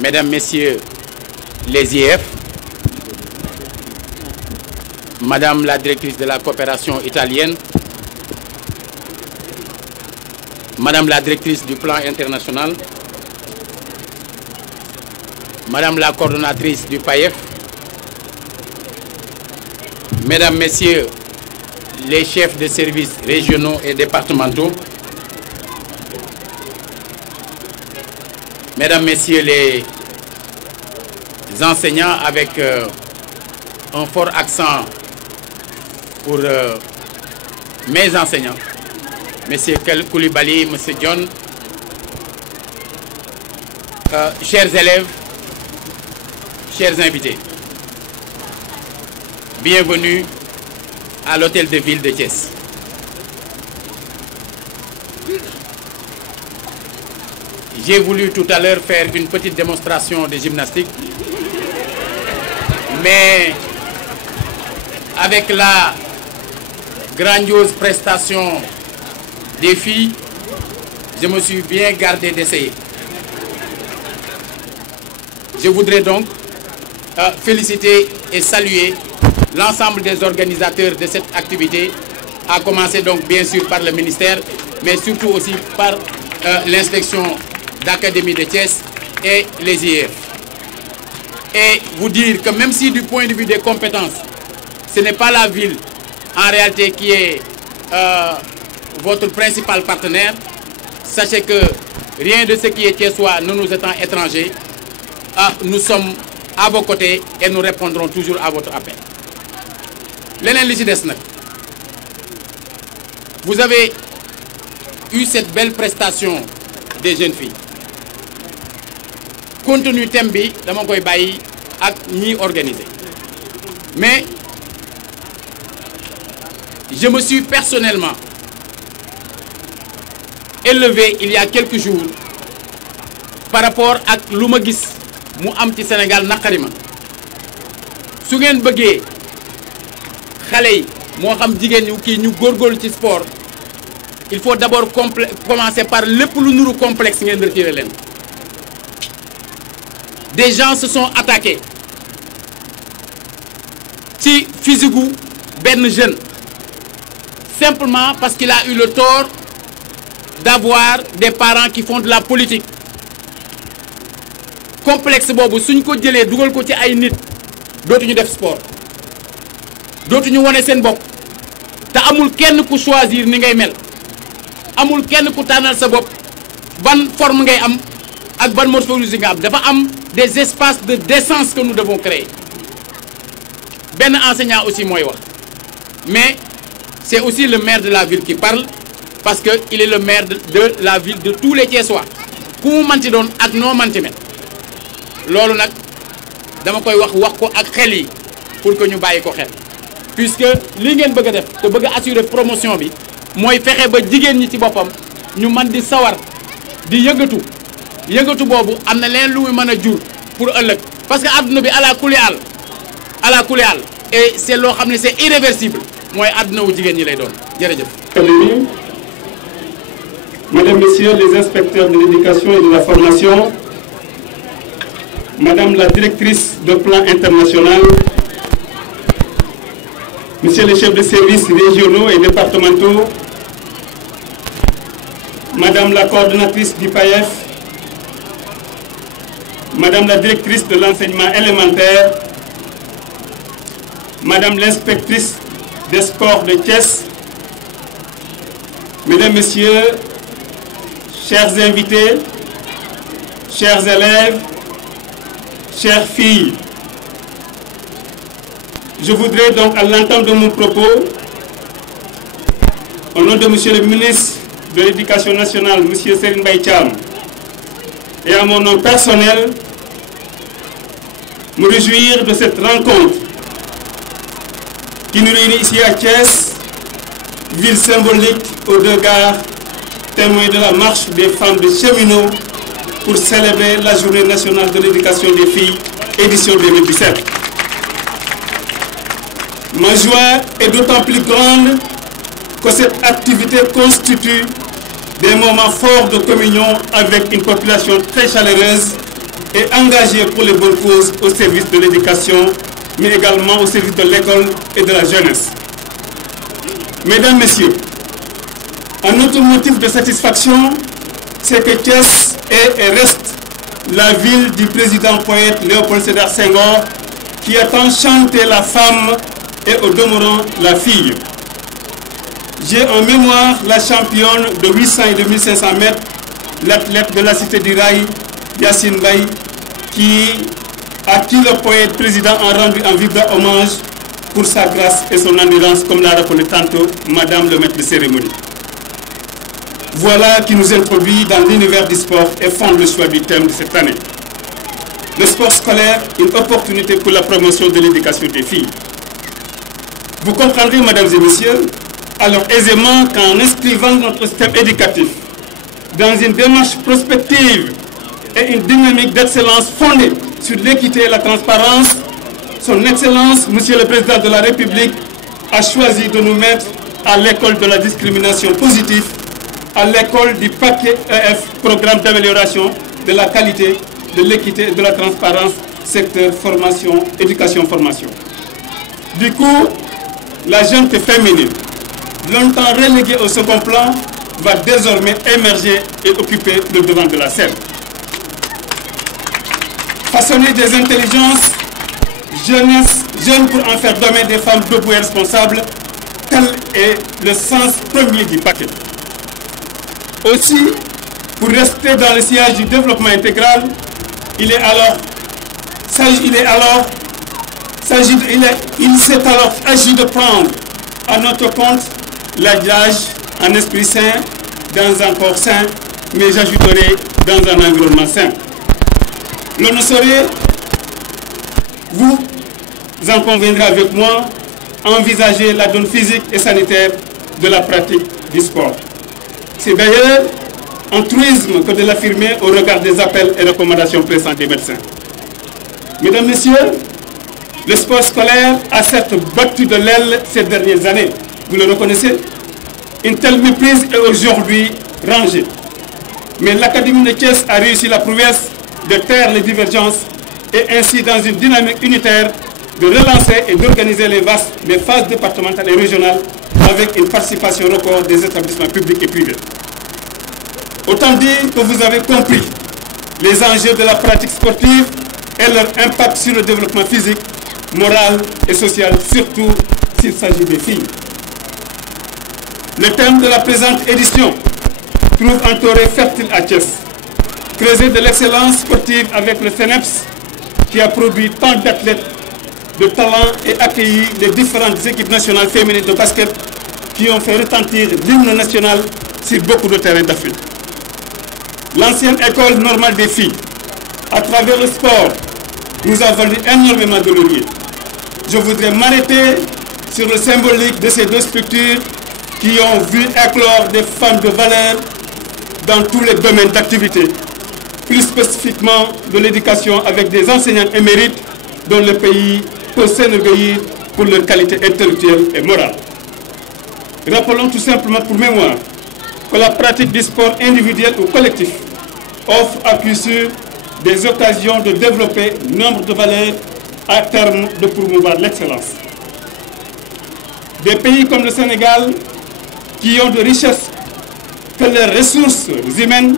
Mesdames, Messieurs les IEF, Madame la directrice de la coopération italienne, Madame la directrice du plan international, Madame la coordonnatrice du PAEF, Mesdames, Messieurs les chefs de services régionaux et départementaux, Mesdames, Messieurs les enseignants avec un fort accent pour mes enseignants, Monsieur Koulibaly, Monsieur John, chers élèves, chers invités, bienvenue à l'hôtel de ville de Thiès. J'ai voulu tout à l'heure faire une petite démonstration de gymnastique, mais avec la grandiose prestation des filles, je me suis bien gardé d'essayer. Je voudrais donc féliciter et saluer l'ensemble des organisateurs de cette activité, à commencer donc bien sûr par le ministère, mais surtout aussi par l'inspection d'Académie de Thiès et les IEF. Et vous dire que même si du point de vue des compétences, ce n'est pas la ville en réalité qui est votre principal partenaire, sachez que rien de ce qui est thiessois ne nous étant étranger, nous sommes à vos côtés et nous répondrons toujours à votre appel. Leneen li ci des nag, vous avez eu cette belle prestation des jeunes filles. Contenu thème bi dama koy bàyyi ak ñi organiser, mais je me suis personnellement élevé il y a quelques jours par rapport ak lu ma gis mu am ci Sénégal naqari ma. Su ngeen bëggee xale yi moo xam jigéen ñu kii ñu góorgóorlu ci sport, il faut d'abord commencer par lépp lu nuru complexe ngeen retiré leen. Des gens se sont attaqués ci physique gu benn jeune simplement parce qu'il a eu le tort d'avoir des parents qui font de la politique. Complexe boobu suñ ko jëlee dugal ko ci ay nit dootuñu def sport, dootuñu wane seen bopp, te amul kenn ku choisir ni ngay mel, amul kenn ku tànnal sa bopp ban forme ngay am ak ban morphologie nga am. Dafa am des espaces de décence que nous devons créer. Ben enseignant aussi mooy wax, mais c'est aussi le maire de la ville qui parle, parce que il est le maire de la ville de tous les Thiessois, ku mu manti doon ak noo manti mel. Loolu nag dama koy wax ko ak xel yi pour que ñu bàyyi ko xel, puisque li ngeen bëgg a def te bëgg a assurer promotion bi mooy fexe ba jigéen ñi ci boppam ñu mën di sawar di yëngatu boobu am na leen lu muy mën a jur pour ëllëg, parce que adduna bi ala kulli àll et c'est loo xam ne c'est irréversible, mooy adduna wu jigéen ñi lay doon. Jërëjëf. Académie, Mesdames, Messieurs les inspecteurs de l'éducation et de la formation, Madame la directrice de plan international, Monsieur les chefs de services régionaux et départementaux, Madame la coordonnatrice du PAEF, Madame la directrice de l'enseignement élémentaire, Madame l'inspectrice des sports de Thiès, Mesdames, Messieurs, chers invités, chers élèves, chères filles, je voudrais donc, à l'entame de mon propos, au nom de Monsieur le ministre de l'Éducation nationale, Monsieur Serigne Mbaye Thiam, et à mon nom personnel, me réjouir de cette rencontre qui nous réunit ici à Thiès, ville symbolique aux deux gares, témoin de la marche des femmes de cheminots pour célébrer la Journée nationale de l'éducation des filles, édition 2017. Ma joie est d'autant plus grande que cette activité constitue des moments forts de communion avec une population très chaleureuse et engagée pour les bonnes causes au service de l'éducation, mais également au service de l'école et de la jeunesse. Mesdames, Messieurs, un autre motif de satisfaction, c'est que Thiès est et reste la ville du président poète Léopold Sédar Senghor, qui a tant chanté la femme et au demeurant la fille. J'ai en mémoire la championne de 800 et de 1500 mètres, l'athlète de la cité du Rail, Yacine Baye, à qui le poète président a rendu un vibrant hommage pour sa grâce et son endurance, comme l'a rappelé tantôt Madame le maître de cérémonie. Voilà qui nous introduit dans l'univers du sport et fonde le choix du thème de cette année. Le sport scolaire, une opportunité pour la promotion de l'éducation des filles. Vous comprendrez, mesdames et messieurs, alors aisément qu'en inscrivant notre système éducatif dans une démarche prospective et une dynamique d'excellence fondée sur l'équité et la transparence, son Excellence, Monsieur le Président de la République, a choisi de nous mettre à l'école de la discrimination positive, à l'école du paquet EF, programme d'amélioration de la qualité, de l'équité et de la transparence, secteur formation, éducation-formation. Du coup, la gente féminine, longtemps reléguée au second plan, va désormais émerger et occuper le devant de la scène. Façonner des intelligences, jeunes pour en faire domaine des femmes debout et responsables, tel est le sens premier du paquet. Aussi, pour rester dans le sillage du développement intégral, il s'est alors agi de prendre à notre compte l'âge en esprit sain, dans un corps sain, mais j'ajouterai dans un environnement sain. L'on ne saurait, vous en conviendrez avec moi, envisager la donne physique et sanitaire de la pratique du sport. C'est d'ailleurs un truisme que de l'affirmer au regard des appels et recommandations présentes des médecins. Mesdames, Messieurs, le sport scolaire a certes battu de l'aile ces dernières années. Vous le reconnaissez? Une telle méprise est aujourd'hui rangée. Mais l'Académie de Thiès a réussi la prouesse de taire les divergences et ainsi, dans une dynamique unitaire, de relancer et d'organiser les phases départementales et régionales avec une participation record des établissements publics et privés. Autant dire que vous avez compris les enjeux de la pratique sportive et leur impact sur le développement physique, moral et social, surtout s'il s'agit des filles. Le thème de la présente édition trouve un terrain fertile à Thiès. Creuser de l'excellence sportive avec le CNEPS qui a produit tant d'athlètes de talent et accueilli les différentes équipes nationales féminines de basket qui ont fait retentir l'hymne national sur beaucoup de terrains d'Afrique. L'ancienne école normale des filles, à travers le sport, nous a valu énormément de lauriers. Je voudrais m'arrêter sur le symbolique de ces deux structures qui ont vu éclore des femmes de valeur dans tous les domaines d'activité, plus spécifiquement de l'éducation avec des enseignants émérites dont le pays peut s'enorgueillir pour leur qualité intellectuelle et morale. Rappelons tout simplement pour mémoire que la pratique du sport individuel ou collectif offre à coup sûr des occasions de développer nombre de valeurs à terme de promouvoir l'excellence. Des pays comme le Sénégal, qui ont de richesses que leurs ressources humaines,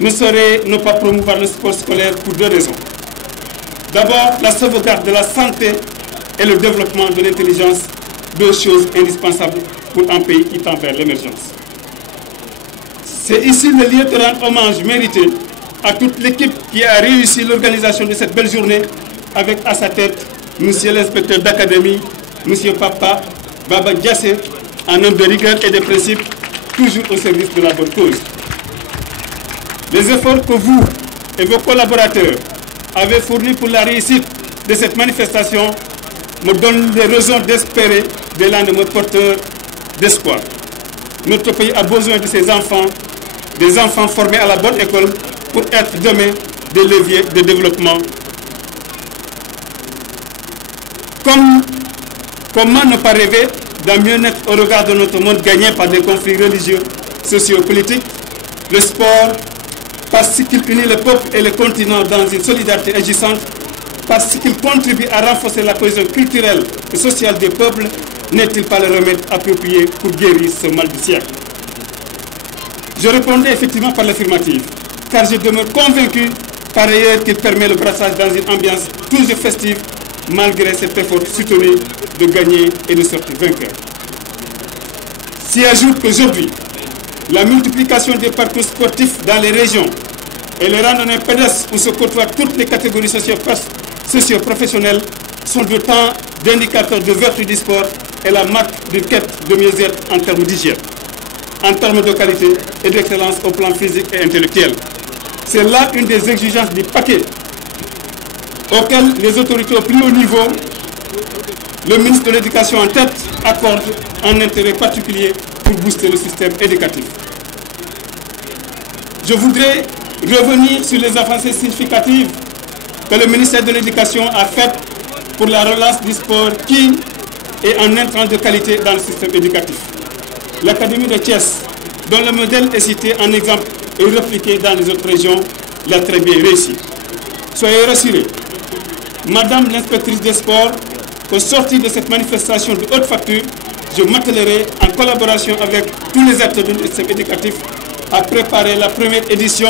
ne sauraient ne pas promouvoir le sport scolaire pour deux raisons. D'abord, la sauvegarde de la santé et le développement de l'intelligence, deux choses indispensables pour un pays qui tend vers l'émergence. C'est ici le lieu de rendre hommage mérité à toute l'équipe qui a réussi l'organisation de cette belle journée avec à sa tête Monsieur l'inspecteur d'académie, Monsieur Papa Baba Diassé, un homme de rigueur et de principe, toujours au service de la bonne cause. Les efforts que vous et vos collaborateurs avez fournis pour la réussite de cette manifestation me donnent des raisons d'espérer des lendemains porteurs d'espoir. Notre pays a besoin de ces enfants, des enfants formés à la bonne école pour être demain des leviers de développement. Comment ne pas rêver d'un mieux-être au regard de notre monde gagné par des conflits religieux, sociopolitiques, Le sport, parce qu'il unit le peuple et le continent dans une solidarité agissante, parce qu'il contribue à renforcer la cohésion culturelle et sociale des peuples, n'est-il pas le remède approprié pour guérir ce mal du siècle? Je répondrai effectivement par l'affirmative, car je demeure convaincu par ailleurs qu'il permet le brassage dans une ambiance toujours festive, malgré cet effort soutenu de gagner et de sortir vainqueur. S'y ajoute qu'aujourd'hui, la multiplication des parcours sportifs dans les régions et les randonnées pédestres où se côtoient toutes les catégories socio-professionnelles sont d'autant d'indicateurs de vertu du sport et la marque d'une quête de mieux-être en termes d'hygiène, en termes de qualité et d'excellence au plan physique et intellectuel. C'est là une des exigences du paquet auquel les autorités au plus haut niveau, le ministre de l'Éducation en tête, accordent un intérêt particulier pour booster le système éducatif. Je voudrais revenir sur les avancées significatives que le ministère de l'Éducation a faites pour la relance du sport qui est un intrant de qualité dans le système éducatif. L'Académie de Thiès, dont le modèle est cité en exemple et répliqué dans les autres régions, l'a très bien réussi. Soyez rassurés, Madame l'inspectrice des sports, au sortir de cette manifestation de haute facture, je m'attelerai en collaboration avec tous les acteurs du système éducatif à préparer la première édition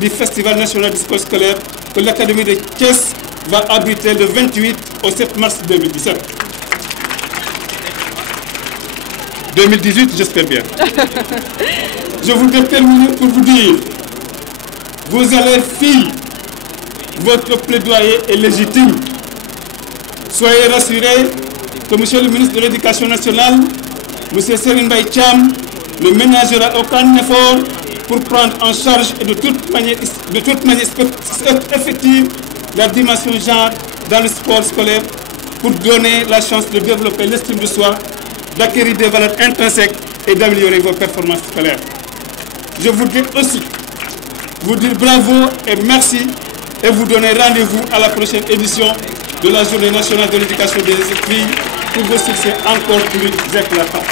du Festival national du sport scolaire que l'Académie de Thiès va abriter le 28 au 7 mars 2017. 2018, j'espère bien. Je voudrais terminer pour vous dire, vos élèves filles, votre plaidoyer est légitime. Soyez rassurés que Monsieur le ministre de l'Éducation nationale, M. Serigne Mbaye Thiam, ne ménagera aucun effort pour prendre en charge et de toute manière effective la dimension genre dans le sport scolaire pour donner la chance de développer l'estime de soi, d'acquérir des valeurs intrinsèques et d'améliorer vos performances scolaires. Je voudrais aussi vous dire bravo et merci et vous donner rendez-vous à la prochaine édition de la Journée nationale de l'éducation des filles pour vos succès encore plus éclatants.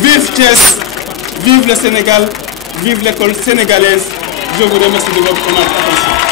Vive Thiès, vive le Sénégal, vive l'école sénégalaise. Je vous remercie de votre attention.